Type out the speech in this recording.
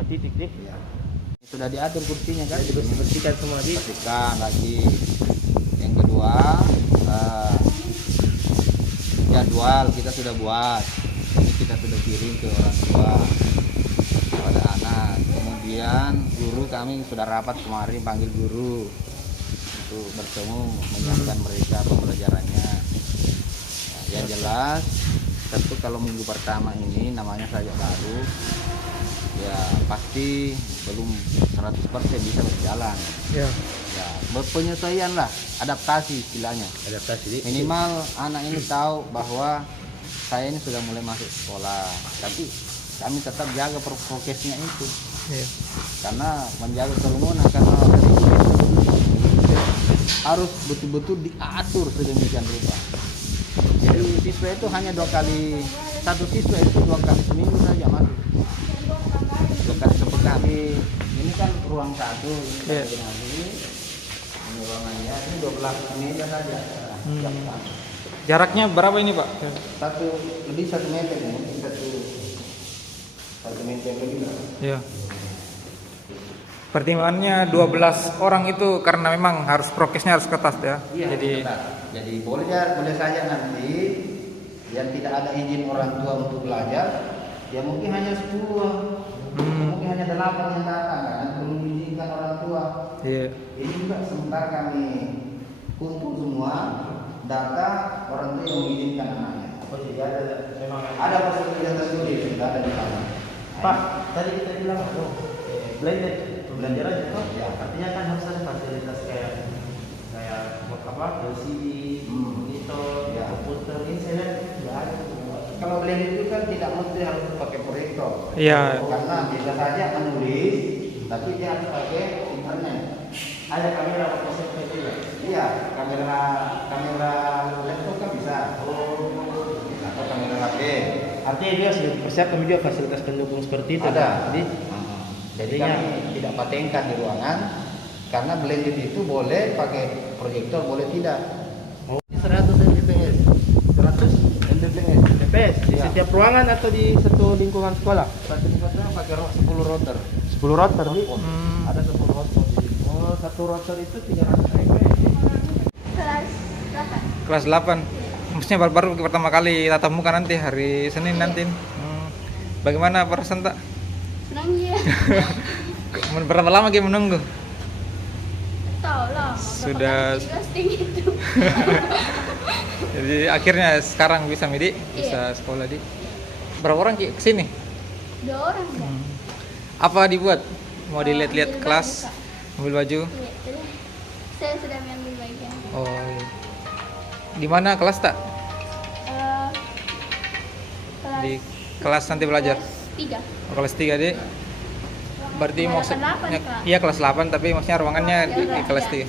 5 titik deh. Ya. Sudah diatur kursinya kan? Bersihkan semua lagi. Bersihkan lagi. Yang kedua, jadwal kita sudah buat. Ini kita sudah kirim ke orang tua pada anak. Kemudian guru kami sudah rapat kemarin, panggil guru untuk bertemu menyiapkan mereka pembelajarannya. Yang jelas, tentu kalau minggu pertama ini namanya saja baru, ya pasti belum 100% bisa berjalan. Ya. Ya, berpenyesuaian lah, adaptasi istilahnya. Adaptasi. Minimal anak ini tahu bahwa saya ini sudah mulai masuk sekolah, tapi kami tetap jaga prokesnya itu. Iya. Karena menjaga kerumunan, karena harus betul-betul diatur sedemikian rupa. Jadi siswa itu hanya 2 kali, satu siswa itu 2 kali seminggu saja masuk. 2 kali sepekan. Ini kan ruang 1, ini Iya. ini ruangannya, ini 12 meja saja. Jaraknya berapa ini, Pak? Lebih 1 meter ya, mungkin 1 meter lebih lah. Iya. Pertimbangannya 12 orang itu karena memang harus prokesnya harus ketat ya. Iya, Jadi jadi boleh saja nanti yang tidak ada izin orang tua untuk belajar, ya mungkin hanya 10, mungkin hanya 8 yang datang, kan belum diizinkan orang tua. iya. Ini juga sebentar kami kumpul semua data orang tua yang mengizinkan anaknya. Oh, jadi Ada fasilitas tertulis sudah ada di sana. Pak, tadi kita bilang blended pembelajaran itu Ya. artinya kan harus ada fasilitas kayak apa LCD, monitor, Ya. komputer. Ini saya lihat nggak ada. Kalau blend itu kan tidak mesti harus pakai proyektor. Iya. Karena bisa saja menulis, tapi dia harus pakai internet. Ada kamera fotonya juga. Iya, kamera laptop kan bisa. Atau kamera HP. Artinya dia sudah persiapkan juga fasilitas pendukung seperti itu. Ada. Jadi Jadi kami tidak patenkan di ruangan, karena blended itu boleh pakai proyektor, boleh tidak. 100 Mbps. 100 Mbps. Mbps di Iya. setiap ruangan atau di satu lingkungan sekolah? Satu lingkungan pakai 10 router. 10 router. Ada 10 router di sini. Oh, satu router itu 300 Mbps. Kelas 8. Maksudnya baru pertama kali tatap muka nanti hari Senin nanti. Bagaimana perasaan tak? Senang ya. Berapa lama kita menunggu? Tahu lah. Sudah- Casting itu. Jadi akhirnya sekarang bisa Midi, bisa sekolah di. Berapa orang Ki kesini? 2 orang ya. Apa dibuat? Mau dilihat-lihat Ambil kelas, baju, Kak. ambil baju. Iya, sudah. Saya sudah mengambil bagian. Oh, iya. Di mana kelas tak? Kelas Di kelas nanti belajar. kelas 3. Oh, kelas 3 deh. Berarti Kelas maksudnya 8, Kak. iya kelas 8 tapi maksudnya ruangannya di kelas Iya. 3.